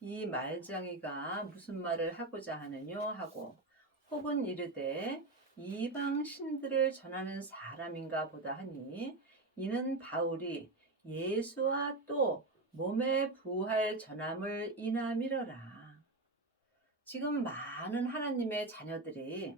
이 말장이가 무슨 말을 하고자 하느뇨 하고 혹은 이르되 이방 신들을 전하는 사람인가 보다 하니 이는 바울이 예수와 또 몸의 부활 전함을 인함이러라. 지금 많은 하나님의 자녀들이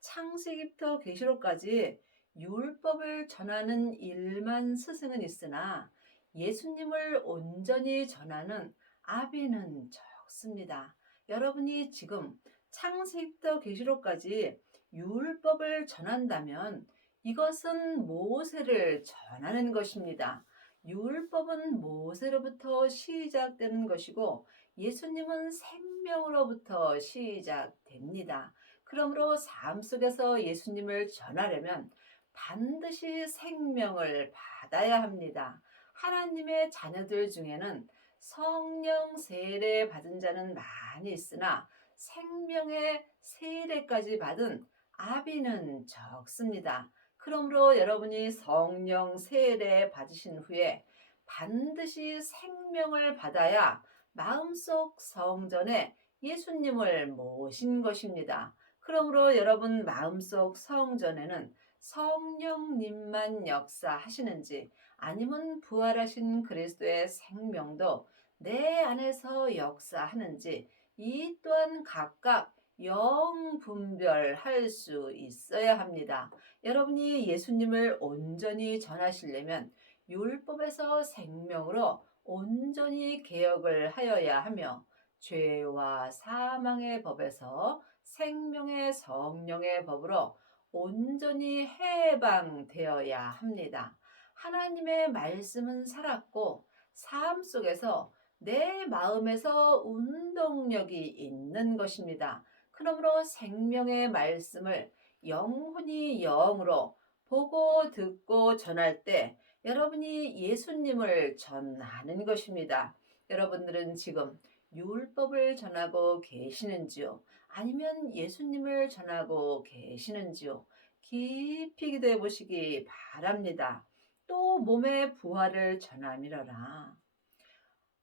창세기부터 계시록까지 율법을 전하는 일만 스승은 있으나 예수님을 온전히 전하는 아비는 적습니다. 여러분이 지금 창세기부터 계시록까지 율법을 전한다면 이것은 모세를 전하는 것입니다. 율법은 모세로부터 시작되는 것이고 예수님은 생명으로부터 시작됩니다. 그러므로 삶 속에서 예수님을 전하려면 반드시 생명을 받아야 합니다. 하나님의 자녀들 중에는 성령 세례 받은 자는 많이 있으나 생명의 세례까지 받은 아비는 적습니다. 그러므로 여러분이 성령 세례 받으신 후에 반드시 생명을 받아야 마음속 성전에 예수님을 모신 것입니다. 그러므로 여러분 마음속 성전에는 성령님만 역사하시는지 아니면 부활하신 그리스도의 생명도 내 안에서 역사하는지 이 또한 각각 영분별할 수 있어야 합니다. 여러분이 예수님을 온전히 전하시려면 율법에서 생명으로 온전히 개혁을 하여야 하며 죄와 사망의 법에서 생명의 성령의 법으로 온전히 해방되어야 합니다. 하나님의 말씀은 살았고 삶 속에서 내 마음에서 운동력이 있는 것입니다. 그러므로 생명의 말씀을 영혼이 영으로 보고 듣고 전할 때 여러분이 예수님을 전하는 것입니다. 여러분들은 지금 율법을 전하고 계시는지요? 아니면 예수님을 전하고 계시는지요? 깊이 기도해 보시기 바랍니다. 또 몸의 부활을 전함이러라.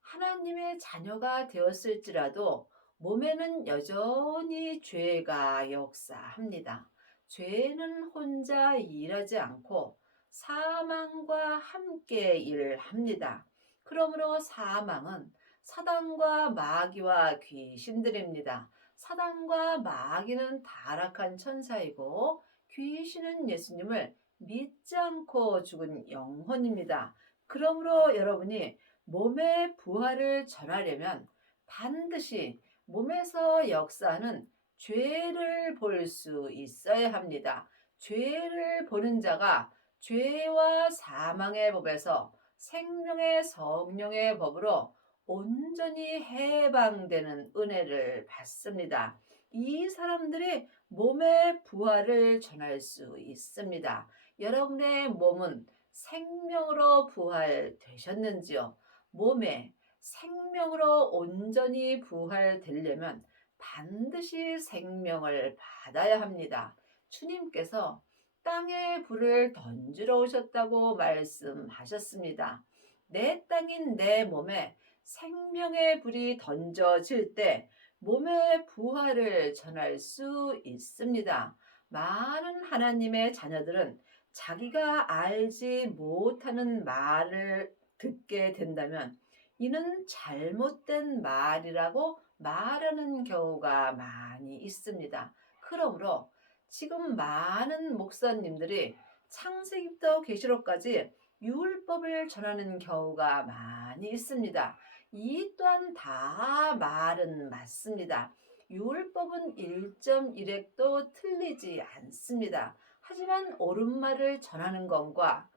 하나님의 자녀가 되었을지라도 몸에는 여전히 죄가 역사합니다. 죄는 혼자 일하지 않고 사망과 함께 일합니다. 그러므로 사망은 사단과 마귀와 귀신들입니다. 사단과 마귀는 타락한 천사이고 귀신은 예수님을 믿지 않고 죽은 영혼입니다. 그러므로 여러분이 몸의 부활을 전하려면 반드시 몸에서 역사하는 죄를 볼 수 있어야 합니다. 죄를 보는 자가 죄와 사망의 법에서 생명의 성령의 법으로 온전히 해방되는 은혜를 받습니다. 이 사람들이 몸의 부활을 전할 수 있습니다. 여러분의 몸은 생명으로 부활되셨는지요? 몸에 생명으로 온전히 부활되려면 반드시 생명을 받아야 합니다. 주님께서 땅에 불을 던지러 오셨다고 말씀하셨습니다. 내 땅인 내 몸에 생명의 불이 던져질 때 몸의 부활을 전할 수 있습니다. 많은 하나님의 자녀들은 자기가 알지 못하는 말을 듣게 된다면 이는 잘못된 말이라고 말하는 경우가 많이 있습니다. 그러므로 지금 많은 목사님들이 창세기부터 계시록까지 율법을 전하는 경우가 많이 있습니다. 이 또한 다 말은 맞습니다. 율법은 1.1획도 틀리지 않습니다. 하지만 옳은 말을 전하는 것과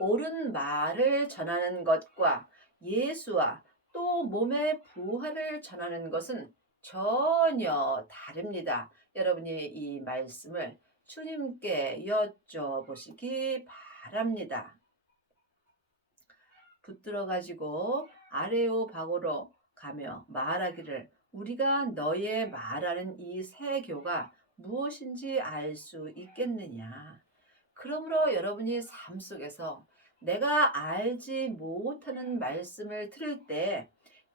옳은 말을 전하는 것과 예수와 또 몸의 부활을 전하는 것은 전혀 다릅니다. 여러분이 이 말씀을 주님께 여쭤보시기 바랍니다. 붙들어 가지고 아레오바고로 가며 말하기를 우리가 너의 말하는 이 새 교가 무엇인지 알 수 있겠느냐. 그러므로 여러분이 삶 속에서 내가 알지 못하는 말씀을 들을 때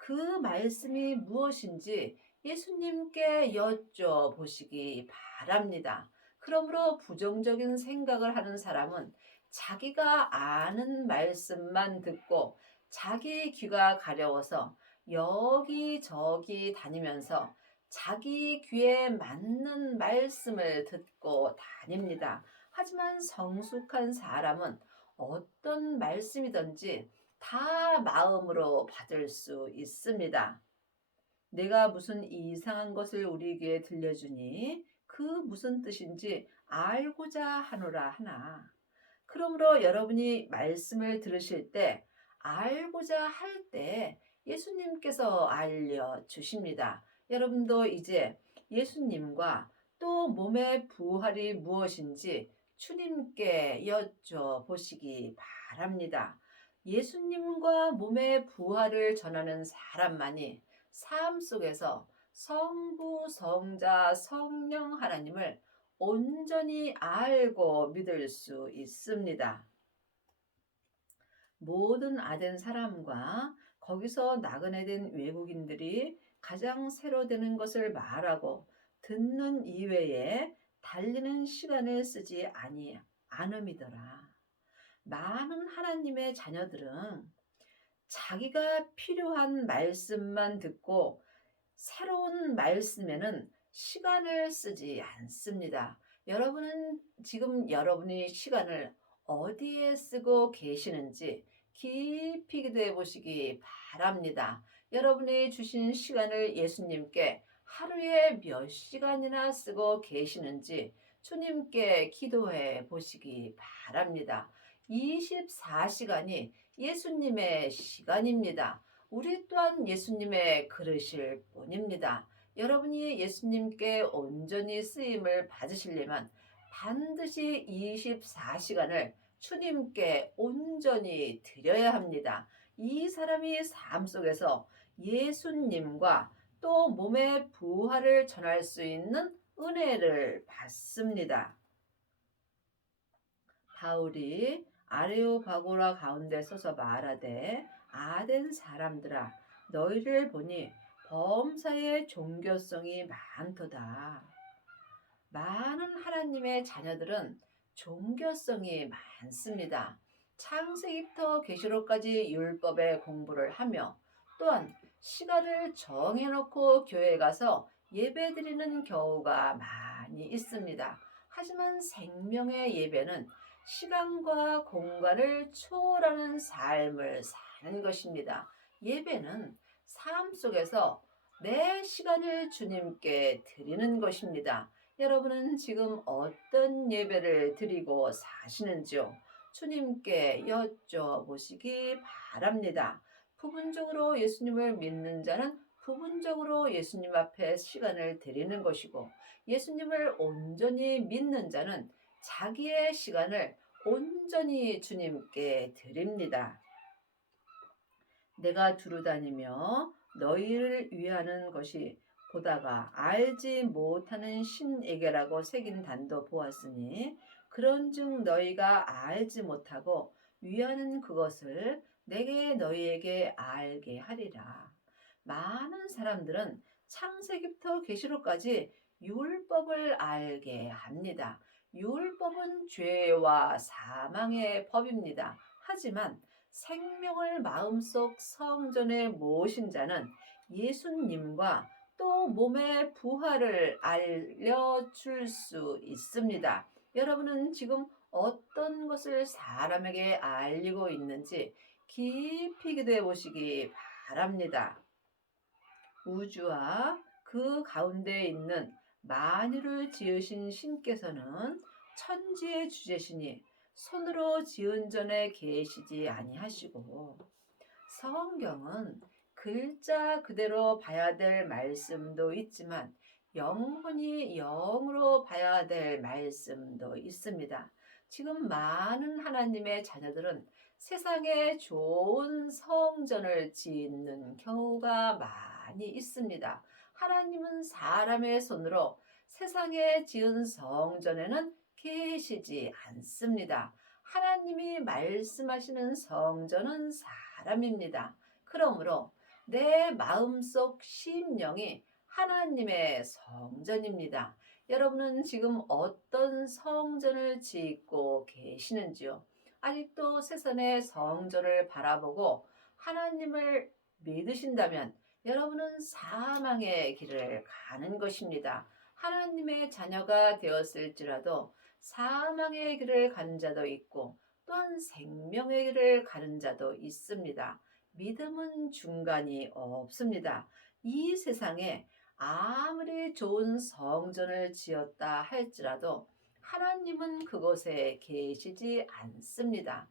그 말씀이 무엇인지 예수님께 여쭤보시기 바랍니다. 그러므로 부정적인 생각을 하는 사람은 자기가 아는 말씀만 듣고 자기 귀가 가려워서 여기저기 다니면서 자기 귀에 맞는 말씀을 듣고 다닙니다. 하지만 성숙한 사람은 어떤 말씀이든지 다 마음으로 받을 수 있습니다. 내가 무슨 이상한 것을 우리에게 들려주니 그 무슨 뜻인지 알고자 하노라 하나. 그러므로 여러분이 말씀을 들으실 때 알고자 할 때 예수님께서 알려주십니다. 여러분도 이제 예수님과 또 몸의 부활이 무엇인지 주님께 여쭤보시기 바랍니다. 예수님과 몸의 부활을 전하는 사람만이 삶 속에서 성부, 성자, 성령 하나님을 온전히 알고 믿을 수 있습니다. 모든 아덴 사람과 거기서 나그네 된 외국인들이 가장 새로 되는 것을 말하고 듣는 이외에 달리는 시간을 쓰지 않음이더라. 많은 하나님의 자녀들은 자기가 필요한 말씀만 듣고 새로운 말씀에는 시간을 쓰지 않습니다. 여러분은 지금 여러분이 시간을 어디에 쓰고 계시는지 깊이 기도해 보시기 바랍니다. 여러분이 주신 시간을 예수님께 하루에 몇 시간이나 쓰고 계시는지 주님께 기도해 보시기 바랍니다. 24시간이 예수님의 시간입니다. 우리 또한 예수님의 그릇일 뿐입니다. 여러분이 예수님께 온전히 쓰임을 받으시려면 반드시 24시간을 주님께 온전히 드려야 합니다. 이 사람이 삶 속에서 예수님과 또 몸의 부활을 전할 수 있는 은혜를 받습니다. 바울이 아레오바고라 가운데 서서 말하되 아덴 사람들아 너희를 보니 범사에 종교성이 많도다. 많은 하나님의 자녀들은 종교성이 많습니다. 창세기부터 계시록까지 율법의 공부를 하며 또한 시간을 정해놓고 교회에 가서 예배드리는 경우가 많이 있습니다. 하지만 생명의 예배는 시간과 공간을 초월하는 삶을 사는 것입니다. 예배는 삶 속에서 내 시간을 주님께 드리는 것입니다. 여러분은 지금 어떤 예배를 드리고 사시는지요? 주님께 여쭤보시기 바랍니다. 부분적으로 예수님을 믿는 자는 부분적으로 예수님 앞에 시간을 드리는 것이고 예수님을 온전히 믿는 자는 자기의 시간을 온전히 주님께 드립니다. 내가 두루 다니며 너희를 위하는 것이 보다가 알지 못하는 신에게라고 새긴 단도 보았으니 그런즉 너희가 알지 못하고 위하는 그것을 내게 너희에게 알게 하리라. 많은 사람들은 창세기부터 계시록까지 율법을 알게 합니다. 율법은 죄와 사망의 법입니다. 하지만 생명을 마음속 성전에 모신 자는 예수님과 또 몸의 부활을 알려줄 수 있습니다. 여러분은 지금 어떤 것을 사람에게 알리고 있는지 깊이 기도해 보시기 바랍니다. 우주와 그 가운데 있는 만유를 지으신 신께서는 천지의 주제시니 손으로 지은 전에 계시지 아니하시고 성경은 글자 그대로 봐야 될 말씀도 있지만 영혼이 영으로 봐야 될 말씀도 있습니다. 지금 많은 하나님의 자녀들은 세상에 좋은 성전을 짓는 경우가 많이 있습니다. 하나님은 사람의 손으로 세상에 지은 성전에는 계시지 않습니다. 하나님이 말씀하시는 성전은 사람입니다. 그러므로 내 마음속 심령이 하나님의 성전입니다. 여러분은 지금 어떤 성전을 짓고 계시는지요? 아직도 세상의 성전을 바라보고 하나님을 믿으신다면 여러분은 사망의 길을 가는 것입니다. 하나님의 자녀가 되었을지라도 사망의 길을 간 자도 있고 또한 생명의 길을 가는 자도 있습니다. 믿음은 중간이 없습니다. 이 세상에 아무리 좋은 성전을 지었다 할지라도 하나님은 그곳에 계시지 않습니다.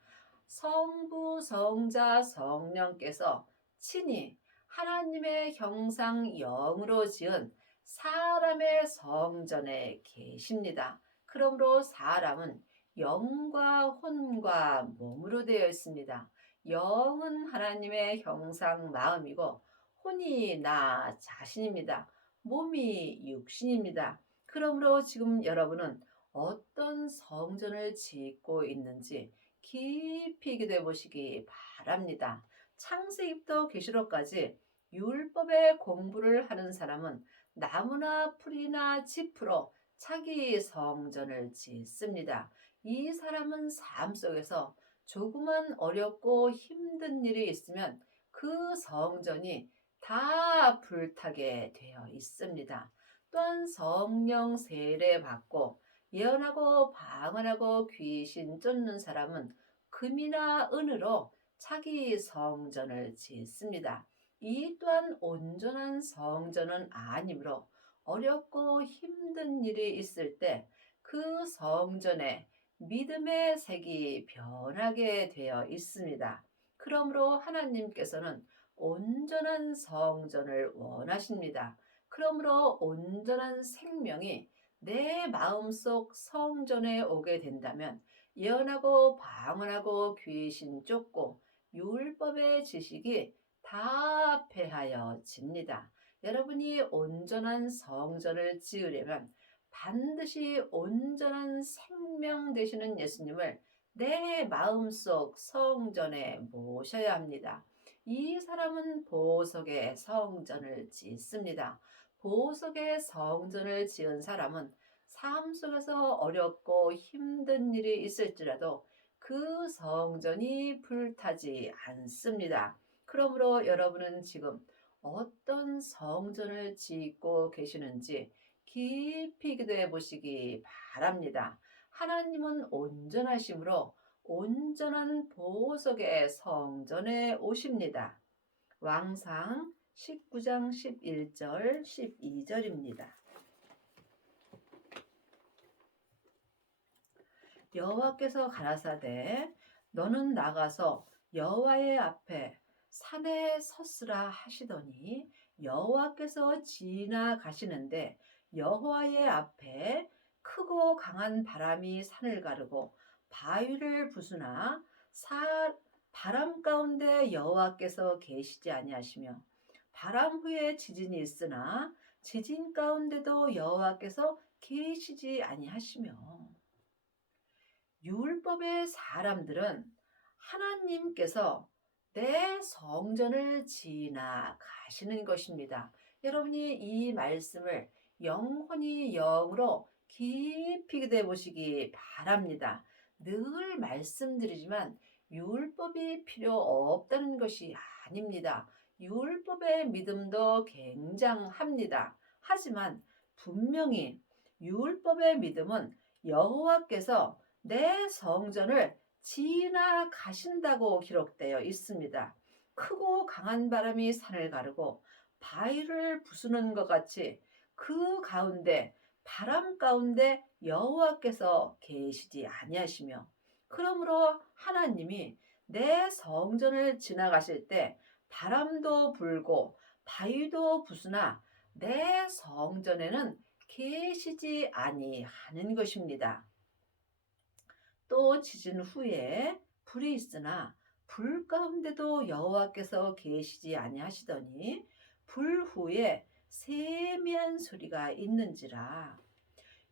성부, 성자, 성령께서 친히 하나님의 형상 영으로 지은 사람의 성전에 계십니다. 그러므로 사람은 영과 혼과 몸으로 되어 있습니다. 영은 하나님의 형상 마음이고 혼이 나 자신입니다. 몸이 육신입니다. 그러므로 지금 여러분은 어떤 성전을 짓고 있는지 깊이 기도해 보시기 바랍니다. 창세기부터 계시록까지 율법의 공부를 하는 사람은 나무나 풀이나 짚으로 자기 성전을 짓습니다. 이 사람은 삶 속에서 조그만 어렵고 힘든 일이 있으면 그 성전이 다 불타게 되어 있습니다. 또한 성령 세례 받고 예언하고 방언하고 귀신 쫓는 사람은 금이나 은으로 자기 성전을 짓습니다. 이 또한 온전한 성전은 아니므로 어렵고 힘든 일이 있을 때 그 성전에 믿음의 색이 변하게 되어 있습니다. 그러므로 하나님께서는 온전한 성전을 원하십니다. 그러므로 온전한 생명이 내 마음속 성전에 오게 된다면 예언하고 방언하고 귀신 쫓고 율법의 지식이 다 패하여집니다. 여러분이 온전한 성전을 지으려면 반드시 온전한 생명 되시는 예수님을 내 마음속 성전에 모셔야 합니다. 이 사람은 보석의 성전을 짓습니다. 보석의 성전을 지은 사람은 삶 속에서 어렵고 힘든 일이 있을지라도 그 성전이 불타지 않습니다. 그러므로 여러분은 지금 어떤 성전을 짓고 계시는지 깊이 기도해 보시기 바랍니다. 하나님은 온전하심으로 온전한 보석의 성전에 오십니다. 왕상 19장 11절 12절입니다. 여호와께서 가라사대 너는 나가서 여호와의 앞에 산에 섰으라 하시더니 여호와께서 지나가시는데 여호와의 앞에 크고 강한 바람이 산을 가르고 바위를 부수나 바람 가운데 여호와께서 계시지 아니하시며 바람 후에 지진이 있으나 지진 가운데도 여호와께서 계시지 아니하시며 율법의 사람들은 하나님께서 내 성전을 지나가시는 것입니다. 여러분이 이 말씀을 영혼이 영으로 깊이 기도해 보시기 바랍니다. 늘 말씀드리지만 율법이 필요 없다는 것이 아닙니다. 율법의 믿음도 굉장합니다. 하지만 분명히 율법의 믿음은 여호와께서 내 성전을 지나가신다고 기록되어 있습니다. 크고 강한 바람이 산을 가르고 바위를 부수는 것 같이 그 가운데 바람 가운데 여호와께서 계시지 아니하시며 그러므로 하나님이 내 성전을 지나가실 때 바람도 불고 바위도 부수나 내 성전에는 계시지 아니하는 것입니다. 또 지진 후에 불이 있으나 불 가운데도 여호와께서 계시지 아니하시더니 불 후에 세미한 소리가 있는지라.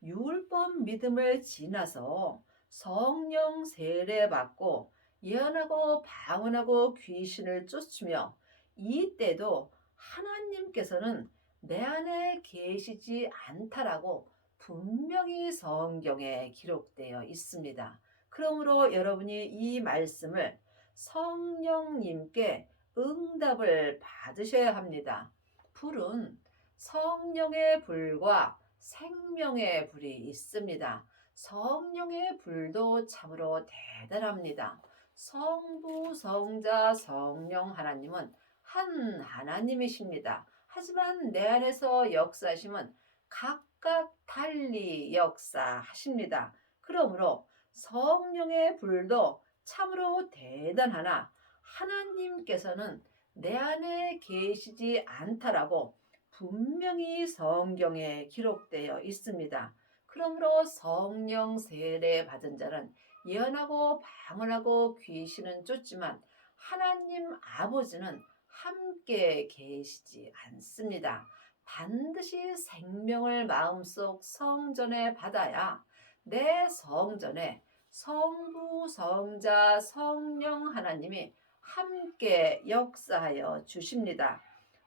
율법 믿음을 지나서 성령 세례 받고 예언하고 방언하고 귀신을 쫓으며 이때도 하나님께서는 내 안에 계시지 않다라고 분명히 성경에 기록되어 있습니다. 그러므로 여러분이 이 말씀을 성령님께 응답을 받으셔야 합니다. 불은 성령의 불과 생명의 불이 있습니다. 성령의 불도 참으로 대단합니다. 성부, 성자, 성령 하나님은 한 하나님이십니다. 하지만 내 안에서 역사하심은 각각 달리 역사하십니다. 그러므로 성령의 불도 참으로 대단하나 하나님께서는 내 안에 계시지 않다라고 분명히 성경에 기록되어 있습니다. 그러므로 성령 세례 받은 자는 예언하고 방언하고 귀신은 쫓지만 하나님 아버지는 함께 계시지 않습니다. 반드시 생명을 마음속 성전에 받아야 내 성전에 성부, 성자, 성령 하나님이 함께 역사하여 주십니다.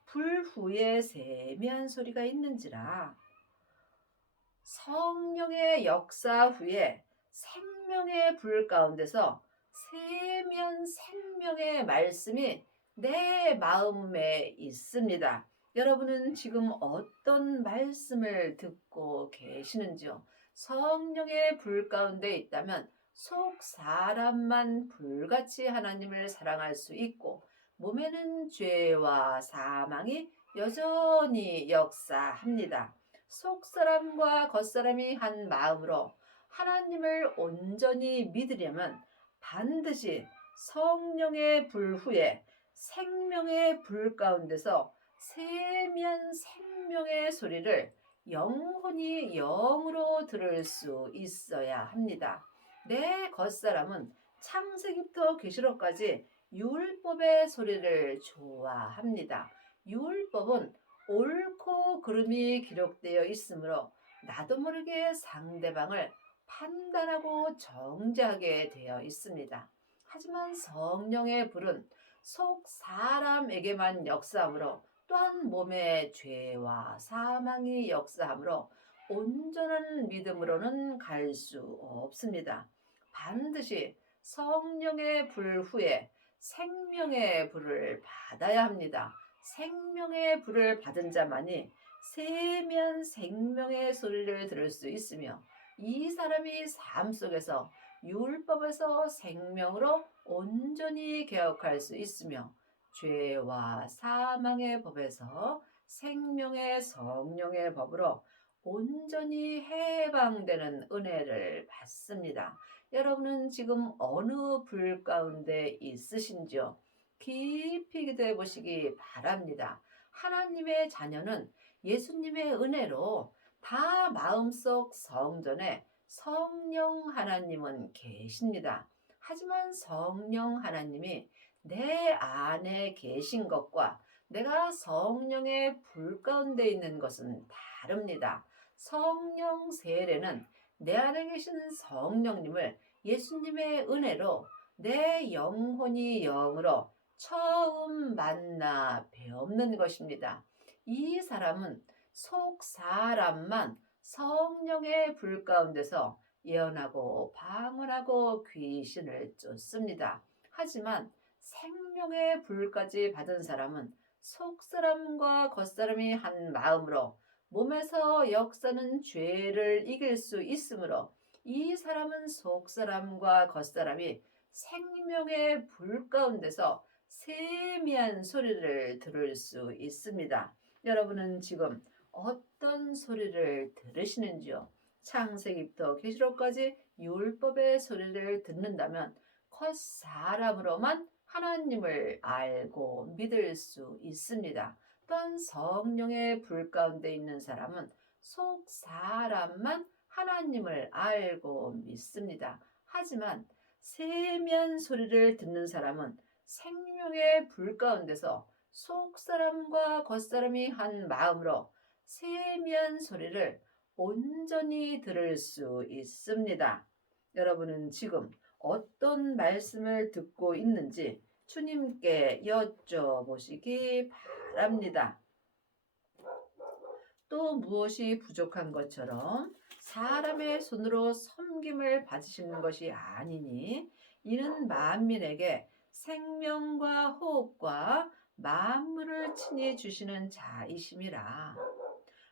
불 후에 세미한 소리가 있는지라. 성령의 역사 후에 생명의 불 가운데서 세미한 생명의 말씀이 내 마음에 있습니다. 여러분은 지금 어떤 말씀을 듣고 계시는지요? 성령의 불 가운데 있다면 속 사람만 불같이 하나님을 사랑할 수 있고 몸에는 죄와 사망이 여전히 역사합니다. 속사람과 겉사람이 한 마음으로 하나님을 온전히 믿으려면 반드시 성령의 불 후에 생명의 불 가운데서 세미한 생명의 소리를 영혼이 영으로 들을 수 있어야 합니다. 내 겉사람은 창세기부터 계시록까지 율법의 소리를 좋아합니다. 율법은 옳고 그름이 기록되어 있으므로 나도 모르게 상대방을 판단하고 정죄하게 되어 있습니다. 하지만 성령의 불은 속 사람에게만 역사하므로 또한 몸의 죄와 사망이 역사하므로 온전한 믿음으로는 갈 수 없습니다. 반드시 성령의 불 후에 생명의 불을 받아야 합니다. 생명의 불을 받은 자만이 세미한 생명의 소리를 들을 수 있으며 이 사람이 삶 속에서 율법에서 생명으로 온전히 개혁할 수 있으며 죄와 사망의 법에서 생명의 성령의 법으로 온전히 해방되는 은혜를 받습니다. 여러분은 지금 어느 불 가운데 있으신지요? 깊이 기도해 보시기 바랍니다. 하나님의 자녀는 예수님의 은혜로 다 마음속 성전에 성령 하나님은 계십니다. 하지만 성령 하나님이 내 안에 계신 것과 내가 성령의 불 가운데 있는 것은 다릅니다. 성령 세례는 내 안에 계신 성령님을 예수님의 은혜로 내 영혼이 영으로 처음 만나 배우는 것입니다. 이 사람은 속 사람만 성령의 불 가운데서 예언하고 방언하고 귀신을 쫓습니다. 하지만 생명의 불까지 받은 사람은 속사람과 겉사람이 한 마음으로 몸에서 역사는 죄를 이길 수 있으므로 이 사람은 속사람과 겉사람이 생명의 불 가운데서 세미한 소리를 들을 수 있습니다. 여러분은 지금 어떤 소리를 들으시는지요? 창세기부터 계시록까지 율법의 소리를 듣는다면 겉사람으로만 하나님을 알고 믿을 수 있습니다. 또한 성령의 불 가운데 있는 사람은 속 사람만 하나님을 알고 믿습니다. 하지만 세미한 소리를 듣는 사람은 생명의 불 가운데서 속 사람과 겉 사람이 한 마음으로 세미한 소리를 온전히 들을 수 있습니다. 여러분은 지금 어떤 말씀을 듣고 있는지 주님께 여쭤보시기 바랍니다. 또 무엇이 부족한 것처럼 사람의 손으로 섬김을 받으시는 것이 아니니 이는 만민에게 생명과 호흡과 만물을 친히 주시는 자이심이라.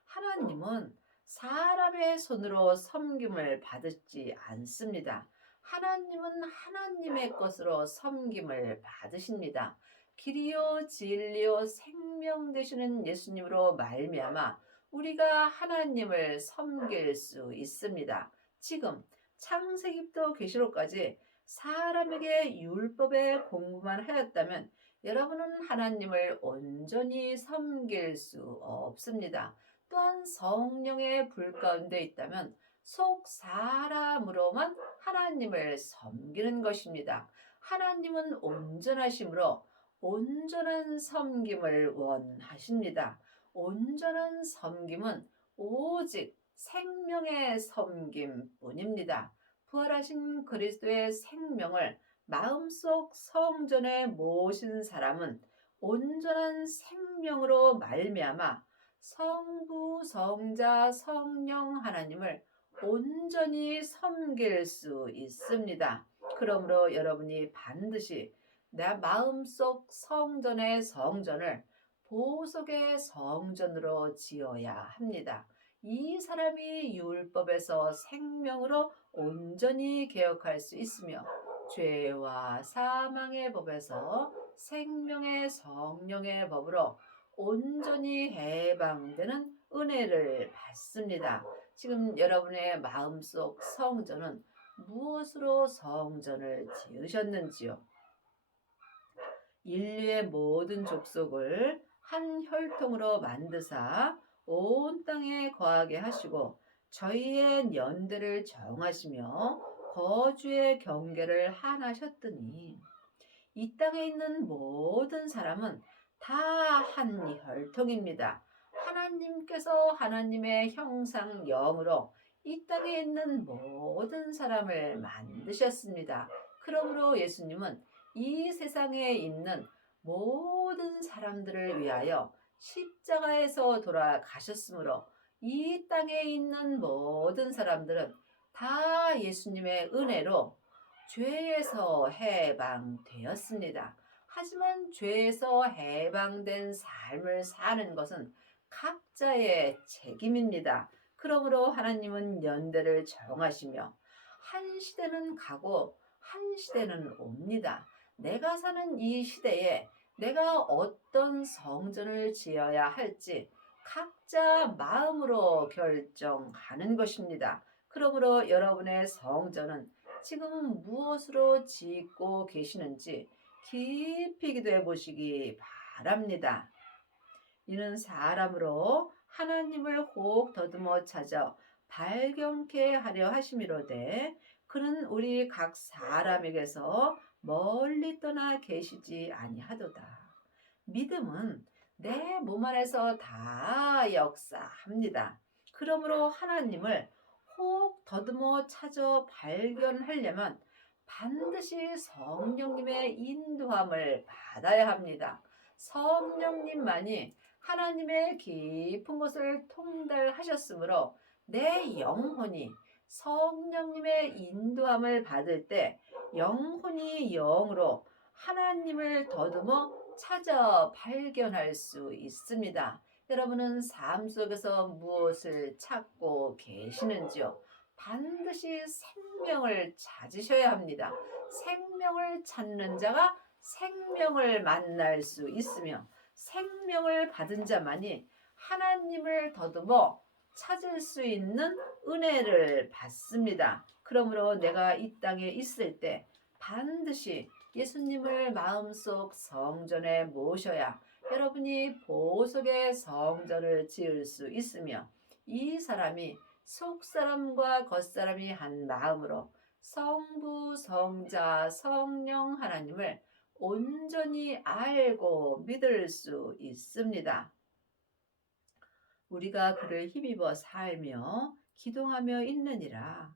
하나님은 사람의 손으로 섬김을 받지 않습니다. 하나님은 하나님의 것으로 섬김을 받으십니다. 길이요 진리요 생명 되시는 예수님으로 말미암아 우리가 하나님을 섬길 수 있습니다. 지금 창세기부터 계시록까지 사람에게 율법의 공부만 하였다면 여러분은 하나님을 온전히 섬길 수 없습니다. 또한 성령의 불 가운데 있다면 속 사람으로만 하나님을 섬기는 것입니다. 하나님은 온전하심으로 온전한 섬김을 원하십니다. 온전한 섬김은 오직 생명의 섬김뿐입니다. 부활하신 그리스도의 생명을 마음속 성전에 모신 사람은 온전한 생명으로 말미암아 성부, 성자, 성령 하나님을 온전히 섬길 수 있습니다. 그러므로 여러분이 반드시 내 마음속 성전의 성전을 보석의 성전으로 지어야 합니다. 이 사람이 율법에서 생명으로 온전히 개혁할 수 있으며 죄와 사망의 법에서 생명의 성령의 법으로 온전히 해방되는 은혜를 받습니다. 지금 여러분의 마음속 성전은 무엇으로 성전을 지으셨는지요? 인류의 모든 족속을 한 혈통으로 만드사 온 땅에 거하게 하시고 저희의 연대를 정하시며 거주의 경계를 하나셨더니 이 땅에 있는 모든 사람은 다 한 혈통입니다. 하나님께서 하나님의 형상 영으로 이 땅에 있는 모든 사람을 만드셨습니다. 그러므로 예수님은 이 세상에 있는 모든 사람들을 위하여 십자가에서 돌아가셨으므로 이 땅에 있는 모든 사람들은 다 예수님의 은혜로 죄에서 해방되었습니다. 하지만 죄에서 해방된 삶을 사는 것은 각자의 책임입니다. 그러므로 하나님은 연대를 정하시며 한 시대는 가고 한 시대는 옵니다. 내가 사는 이 시대에 내가 어떤 성전을 지어야 할지 각자 마음으로 결정하는 것입니다. 그러므로 여러분의 성전은 지금 무엇으로 짓고 계시는지 깊이 기도해 보시기 바랍니다. 이는 사람으로 하나님을 혹 더듬어 찾아 발견케 하려 하심이로되 그는 우리 각 사람에게서 멀리 떠나 계시지 아니하도다. 믿음은 내 몸 안에서 다 역사합니다. 그러므로 하나님을 혹 더듬어 찾아 발견하려면 반드시 성령님의 인도함을 받아야 합니다. 성령님만이 하나님의 깊은 곳을 통달하셨으므로 내 영혼이 성령님의 인도함을 받을 때 영혼이 영으로 하나님을 더듬어 찾아 발견할 수 있습니다. 여러분은 삶 속에서 무엇을 찾고 계시는지요? 반드시 생명을 찾으셔야 합니다. 생명을 찾는 자가 생명을 만날 수 있으며 생명을 받은 자만이 하나님을 더듬어 찾을 수 있는 은혜를 받습니다. 그러므로 내가 이 땅에 있을 때 반드시 예수님을 마음속 성전에 모셔야 여러분이 보석의 성전을 지을 수 있으며 이 사람이 속사람과 겉사람이 한 마음으로 성부, 성자, 성령 하나님을 온전히 알고 믿을 수 있습니다. 우리가 그를 힘입어 살며 기동하며 있느니라.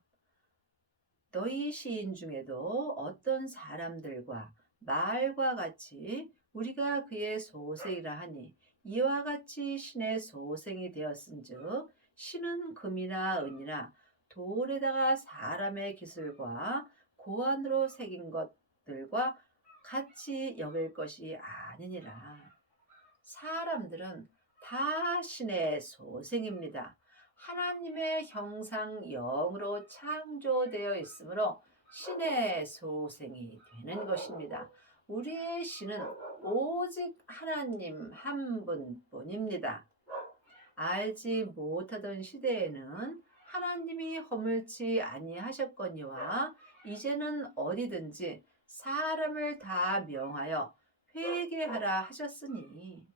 너희 시인 중에도 어떤 사람들과 말과 같이 우리가 그의 소생이라 하니 이와 같이 신의 소생이 되었은즉 신은 금이나 은이나 돌에다가 사람의 기술과 고안으로 새긴 것들과 같이 여길 것이 아니니라. 사람들은 다 신의 소생입니다. 하나님의 형상 영으로 창조되어 있으므로 신의 소생이 되는 것입니다. 우리의 신은 오직 하나님 한 분뿐입니다. 알지 못하던 시대에는 하나님이 허물지 아니하셨거니와 이제는 어디든지 사람을 다 명하여 회개하라 하셨으니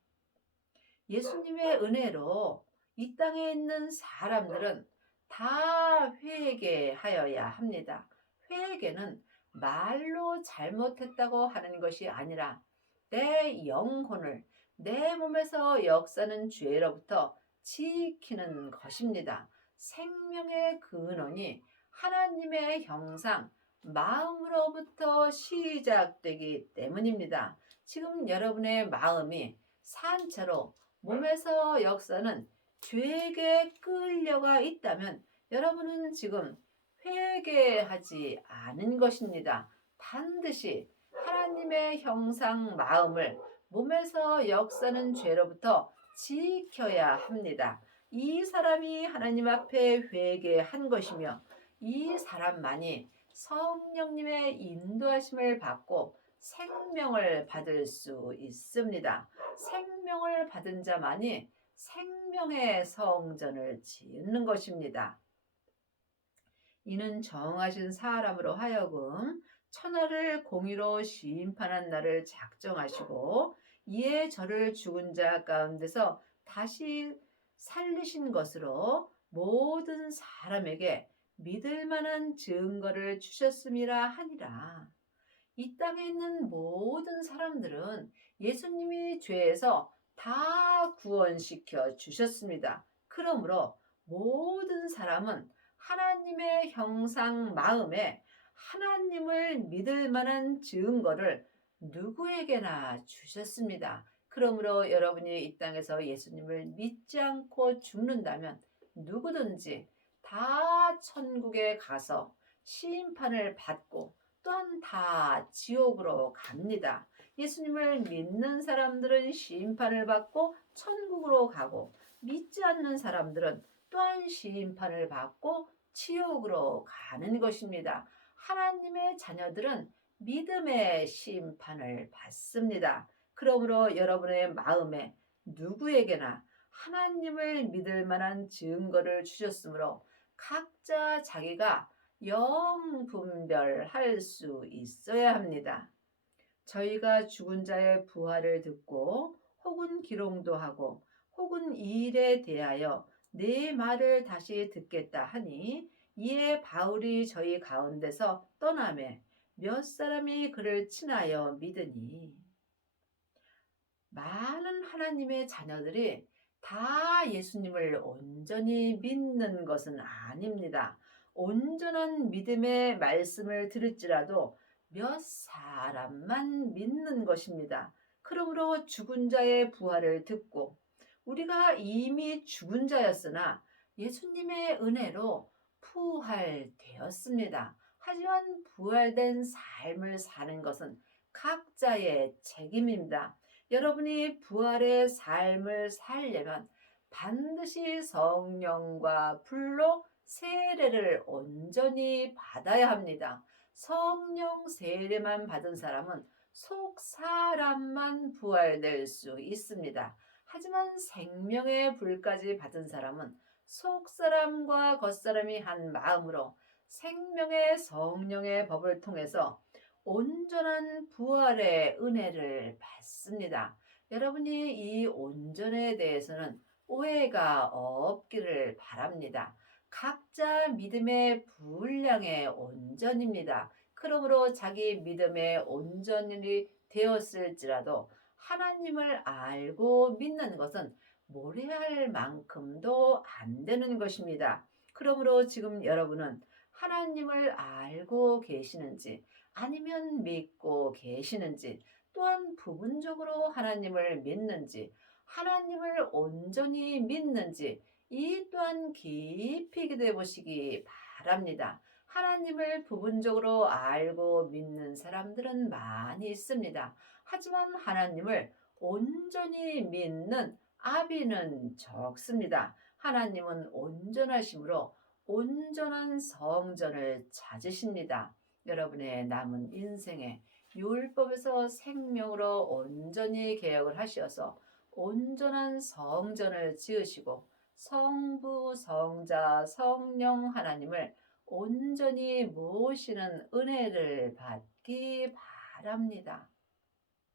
예수님의 은혜로 이 땅에 있는 사람들은 다 회개하여야 합니다. 회개는 말로 잘못했다고 하는 것이 아니라 내 영혼을 내 몸에서 역사는 죄로부터 지키는 것입니다. 생명의 근원이 하나님의 형상, 마음으로부터 시작되기 때문입니다. 지금 여러분의 마음이 산채로 몸에서 역사는 죄에게 끌려가 있다면 여러분은 지금 회개하지 않은 것입니다. 반드시 하나님의 형상 마음을 몸에서 역사는 죄로부터 지켜야 합니다. 이 사람이 하나님 앞에 회개한 것이며 이 사람만이 성령님의 인도하심을 받고 생명을 받을 수 있습니다. 생명을 받은 자만이 생명의 성전을 짓는 것입니다. 이는 정하신 사람으로 하여금 천하를 공의로 심판한 날을 작정하시고 이에 저를 죽은 자 가운데서 다시 살리신 것으로 모든 사람에게 믿을 만한 증거를 주셨음이라 하니라. 이 땅에 있는 모든 사람들은 예수님이 죄에서 다 구원시켜 주셨습니다. 그러므로 모든 사람은 하나님의 형상 마음에 하나님을 믿을 만한 증거를 누구에게나 주셨습니다. 그러므로 여러분이 이 땅에서 예수님을 믿지 않고 죽는다면 누구든지 다 천국에 가서 심판을 받고 또한 다 지옥으로 갑니다. 예수님을 믿는 사람들은 심판을 받고 천국으로 가고 믿지 않는 사람들은 또한 심판을 받고 지옥으로 가는 것입니다. 하나님의 자녀들은 믿음의 심판을 받습니다. 그러므로 여러분의 마음에 누구에게나 하나님을 믿을 만한 증거를 주셨으므로 각자 자기가 영분별할 수 있어야 합니다. 저희가 죽은 자의 부활을 듣고 혹은 기롱도 하고 혹은 이 일에 대하여 내 말을 다시 듣겠다 하니 이에 바울이 저희 가운데서 떠나매 몇 사람이 그를 친하여 믿으니 많은 하나님의 자녀들이 다 예수님을 온전히 믿는 것은 아닙니다. 온전한 믿음의 말씀을 들을지라도 몇 사람만 믿는 것입니다. 그러므로 죽은 자의 부활을 듣고 우리가 이미 죽은 자였으나 예수님의 은혜로 부활되었습니다. 하지만 부활된 삶을 사는 것은 각자의 책임입니다. 여러분이 부활의 삶을 살려면 반드시 성령과 불로 세례를 온전히 받아야 합니다. 성령 세례만 받은 사람은 속 사람만 부활될 수 있습니다. 하지만 생명의 불까지 받은 사람은 속 사람과 겉사람이 한 마음으로 생명의 성령의 법을 통해서 온전한 부활의 은혜를 받습니다. 여러분이 이 온전에 대해서는 오해가 없기를 바랍니다. 각자 믿음의 분량의 온전입니다. 그러므로 자기 믿음의 온전이 되었을지라도 하나님을 알고 믿는 것은 모래알 만큼도 안 되는 것입니다. 그러므로 지금 여러분은 하나님을 알고 계시는지 아니면 믿고 계시는지, 또한 부분적으로 하나님을 믿는지, 하나님을 온전히 믿는지, 이 또한 깊이 기도해 보시기 바랍니다. 하나님을 부분적으로 알고 믿는 사람들은 많이 있습니다. 하지만 하나님을 온전히 믿는 아비는 적습니다. 하나님은 온전하심으로 온전한 성전을 찾으십니다. 여러분의 남은 인생에 율법에서 생명으로 온전히 개혁을 하셔서 온전한 성전을 지으시고 성부, 성자, 성령 하나님을 온전히 모시는 은혜를 받기 바랍니다.